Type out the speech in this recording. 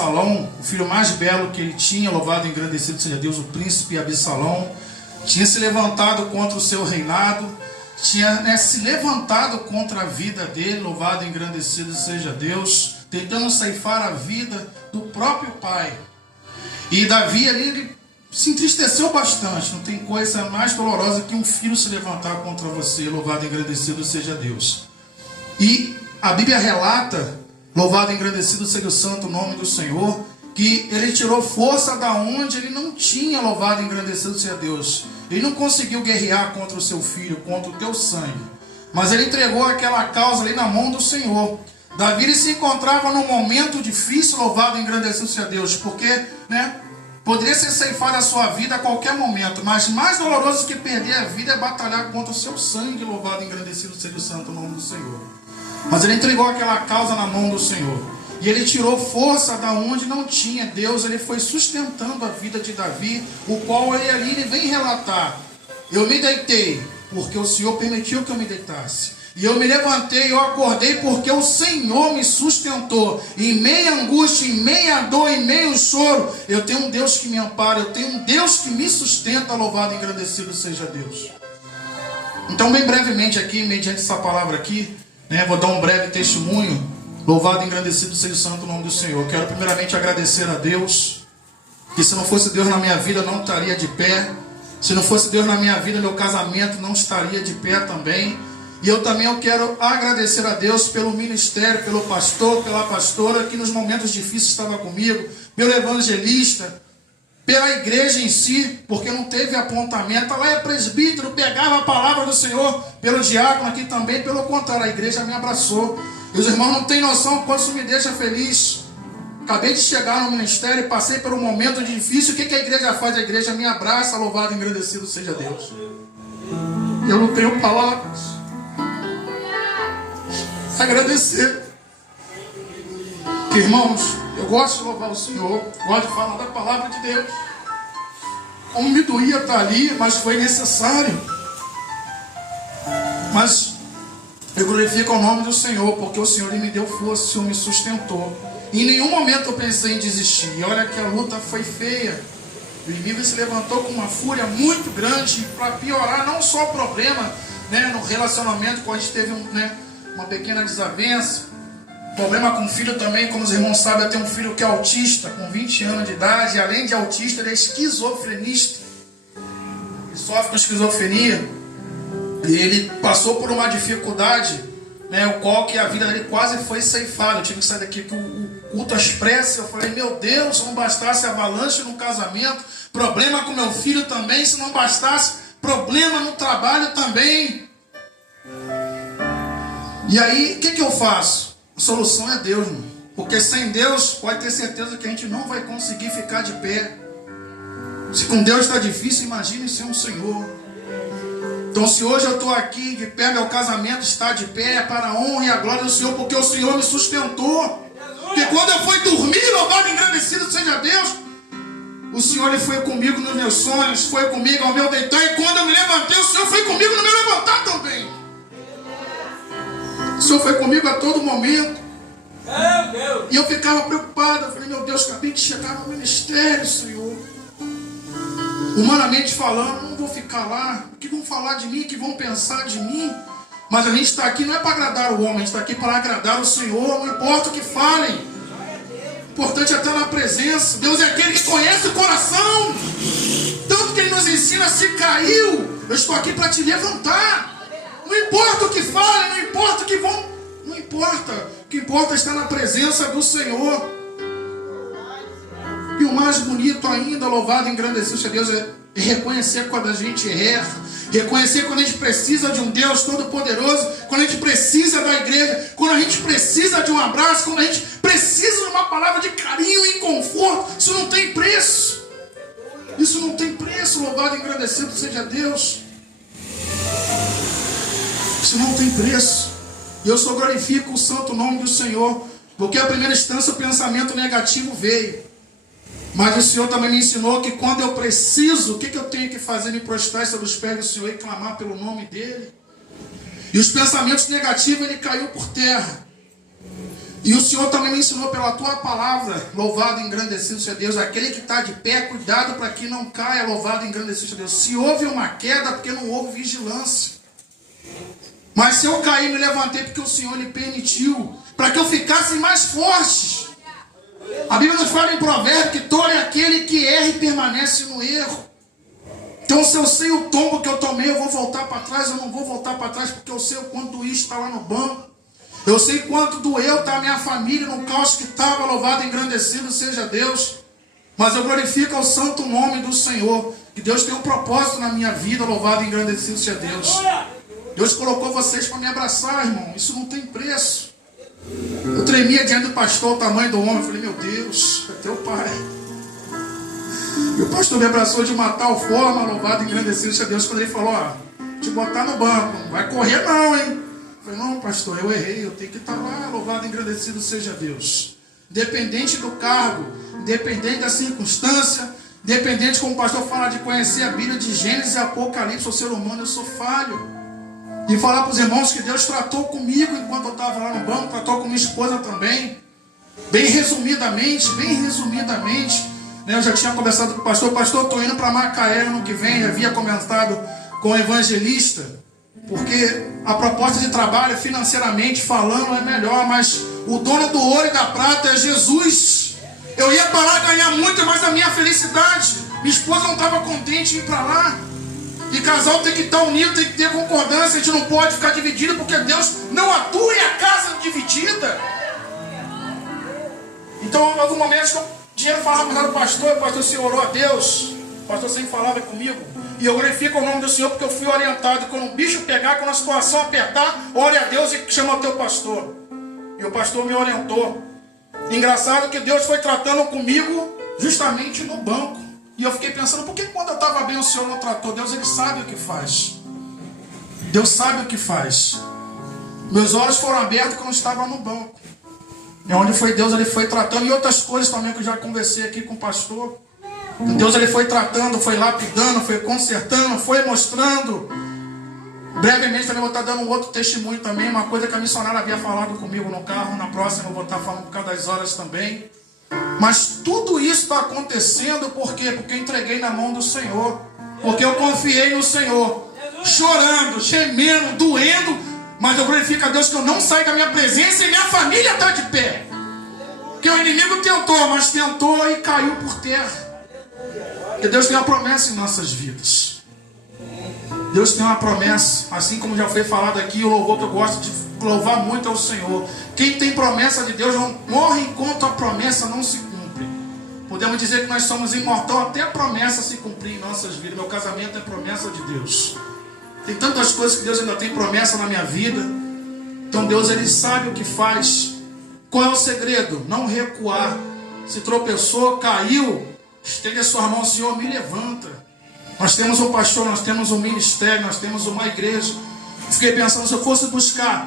Absalão, o filho mais belo que ele tinha, louvado e engrandecido seja Deus, o príncipe Absalão, tinha se levantado contra o seu reinado, tinha se levantado contra a vida dele, louvado e engrandecido seja Deus, tentando ceifar a vida do próprio pai. E Davi ali, ele se entristeceu bastante. Não tem coisa mais dolorosa que um filho se levantar contra você, louvado e engrandecido seja Deus. E a Bíblia relata, louvado e engrandecido seja o santo nome do Senhor, que ele tirou força da onde ele não tinha, louvado e engrandecido seja Deus. Ele não conseguiu guerrear contra o seu filho, contra o teu sangue, mas ele entregou aquela causa ali na mão do Senhor. Davi ele se encontrava num momento difícil, louvado e engrandecido seja Deus, porque, poderia ser ceifar a sua vida a qualquer momento, mas mais doloroso que perder a vida é batalhar contra o seu sangue, louvado e engrandecido seja o santo nome do Senhor. Mas ele entregou aquela causa na mão do Senhor. E ele tirou força da onde não tinha. Deus ele foi sustentando a vida de Davi, o qual ele vem relatar. Eu me deitei, porque o Senhor permitiu que eu me deitasse. E eu me levantei, eu acordei, porque o Senhor me sustentou. Em meia angústia, em meia dor, em meio choro, eu tenho um Deus que me ampara, eu tenho um Deus que me sustenta, louvado e engrandecido seja Deus. Então, bem brevemente aqui, mediante essa palavra aqui, vou dar um breve testemunho. Louvado e engrandecido seja o santo nome do Senhor. Quero primeiramente agradecer a Deus, que se não fosse Deus na minha vida, não estaria de pé. Se não fosse Deus na minha vida, meu casamento não estaria de pé também. E eu quero agradecer a Deus pelo ministério, pelo pastor, pela pastora, que nos momentos difíceis estava comigo, pelo evangelista, pela igreja em si, porque não teve apontamento. Lá é presbítero, pegava a palavra do Senhor, pelo diácono aqui também, pelo contrário, a igreja me abraçou. E os irmãos não têm noção quanto isso me deixa feliz. Acabei de chegar no ministério e passei por um momento difícil. O que a igreja faz? A igreja me abraça, louvado e engrandecido seja Deus. Eu não tenho palavras. Agradecer. Irmãos, eu gosto de louvar o Senhor, gosto de falar da palavra de Deus. Como me doía estar ali, mas foi necessário. Mas eu glorifico o nome do Senhor, porque o Senhor me deu força, o Senhor me sustentou. Em nenhum momento eu pensei em desistir. E olha que a luta foi feia. O inimigo se levantou com uma fúria muito grande para piorar não só o problema no relacionamento, quando a gente teve uma pequena desavença. Problema com o filho também, como os irmãos sabem, eu tenho um filho que é autista, com 20 anos de idade. E além de autista, ele é esquizofrenista. Ele sofre com esquizofrenia. E ele passou por uma dificuldade, o qual que a vida dele quase foi ceifada. Eu tive que sair daqui com o culto às pressas. Eu falei, meu Deus, se não bastasse avalanche no casamento, problema com meu filho também, se não bastasse, problema no trabalho também. E aí, o que eu faço? A solução é Deus, irmão. Porque sem Deus, pode ter certeza que a gente não vai conseguir ficar de pé. Se com Deus está difícil, imagine sem um Senhor. Então, se hoje eu estou aqui de pé, meu casamento está de pé, para a honra e a glória do Senhor, porque o Senhor me sustentou. Porque quando eu fui dormir, louvado e engrandecido seja Deus, o Senhor ele foi comigo nos meus sonhos, foi comigo ao meu deitar, e quando eu me levantei, o Senhor foi comigo no meu levantar também. O Senhor foi comigo a todo momento. E eu ficava preocupado, eu falei, meu Deus, acabei de chegar no ministério, Senhor. Humanamente falando, não vou ficar lá. O que vão falar de mim? O que vão pensar de mim? Mas a gente está aqui não é para agradar o homem, a gente está aqui para agradar o Senhor. Não importa o que falem. O importante é estar na presença. Deus é aquele que conhece o coração. Tanto que Ele nos ensina, se caiu, eu estou aqui para te levantar. Não importa o que falem, não importa o que vão. Não importa. O que importa é estar na presença do Senhor. E o mais bonito ainda, louvado e engrandecido seja Deus, é reconhecer quando a gente erra, reconhecer quando a gente precisa de um Deus todo-poderoso, quando a gente precisa da igreja, quando a gente precisa de um abraço, quando a gente precisa de uma palavra de carinho e conforto. Isso não tem preço. Isso não tem preço, louvado e engrandecido seja Deus. Isso não tem preço. E eu só glorifico o santo nome do Senhor, porque a primeira instância o pensamento negativo veio. Mas o Senhor também me ensinou que quando eu preciso, o que eu tenho que fazer? Me prostrar sobre os pés do Senhor e clamar pelo nome dEle. E os pensamentos negativos, ele caiu por terra. E o Senhor também me ensinou pela tua palavra, louvado e engrandecido seja Deus, aquele que está de pé, cuidado para que não caia, louvado e engrandecido seja Deus. Se houve uma queda, porque não houve vigilância. Mas se eu caí, me levantei porque o Senhor lhe permitiu, para que eu ficasse mais forte. A Bíblia nos fala em Provérbios que tolo é aquele que erra e permanece no erro. Então, se eu sei o tombo que eu tomei, eu vou voltar para trás. Eu não vou voltar para trás porque eu sei o quanto isso está lá no banco. Eu sei quanto doeu está a minha família no caos que estava. Louvado e engrandecido seja Deus. Mas eu glorifico ao santo nome do Senhor. Que Deus tem um propósito na minha vida. Louvado e engrandecido seja Deus. Deus colocou vocês para me abraçar, irmão. Isso não tem preço. Eu tremia diante do pastor, o tamanho do homem. Eu falei, meu Deus, é teu pai. E o pastor me abraçou de uma tal forma, louvado e engrandecido seja Deus, quando ele falou, ó, te botar no banco, não vai correr não, hein? Eu falei, não, pastor, eu errei, eu tenho que estar lá, louvado e engrandecido seja Deus. Independente do cargo, independente da circunstância, independente, como o pastor fala, de conhecer a Bíblia de Gênesis e Apocalipse, o ser humano, eu sou falho. E falar para os irmãos que Deus tratou comigo enquanto eu estava lá no banco, tratou com minha esposa também. Bem resumidamente, né, eu já tinha conversado com o pastor, estou indo para Macaé ano que vem, havia comentado com o evangelista, porque a proposta de trabalho, financeiramente falando, é melhor, mas o dono do ouro e da prata é Jesus. Eu ia para lá ganhar muito mais a minha felicidade. Minha esposa não estava contente em ir para lá. E casal tem que estar unido, tem que ter concordância, a gente não pode ficar dividido, porque Deus não atua em a casa dividida. Então, em algum momento, o dinheiro falava para o pastor assim, orou a Deus, o pastor sempre falava comigo, e eu glorifico o nome do Senhor, porque eu fui orientado, quando o bicho pegar, quando a situação apertar, ore a Deus e chama o teu pastor. E o pastor me orientou. Engraçado que Deus foi tratando comigo justamente no banco. E eu fiquei pensando, por que quando eu estava bem o Senhor não tratou? Deus, Ele sabe o que faz. Deus sabe o que faz. Meus olhos foram abertos quando eu estava no banco. É onde foi Deus, Ele foi tratando. E outras coisas também que eu já conversei aqui com o pastor. Deus, Ele foi tratando, foi lapidando, foi consertando, foi mostrando. Brevemente também vou estar dando um outro testemunho também. Uma coisa que a missionária havia falado comigo no carro. Na próxima eu vou estar falando por causa das horas também. Mas tudo isso está acontecendo por quê? Porque eu entreguei na mão do Senhor. Porque eu confiei no Senhor. Chorando, gemendo, doendo. Mas eu glorifico a Deus que eu não saí da minha presença e minha família está de pé. Porque o inimigo tentou, mas tentou e caiu por terra. Porque Deus tem uma promessa em nossas vidas. Deus tem uma promessa. Assim como já foi falado aqui, o louvor que eu gosto de louvar muito ao Senhor. Quem tem promessa de Deus não morre enquanto a promessa não se cumpre. Podemos dizer que nós somos imortais até a promessa se cumprir em nossas vidas. Meu casamento é promessa de Deus. Tem tantas coisas que Deus ainda tem promessa na minha vida. Então Deus, Ele sabe o que faz. Qual é o segredo? Não recuar. Se tropeçou, caiu, estende a sua mão, Senhor, me levanta. Nós temos um pastor, nós temos um ministério, nós temos uma igreja. Fiquei pensando, se eu fosse buscar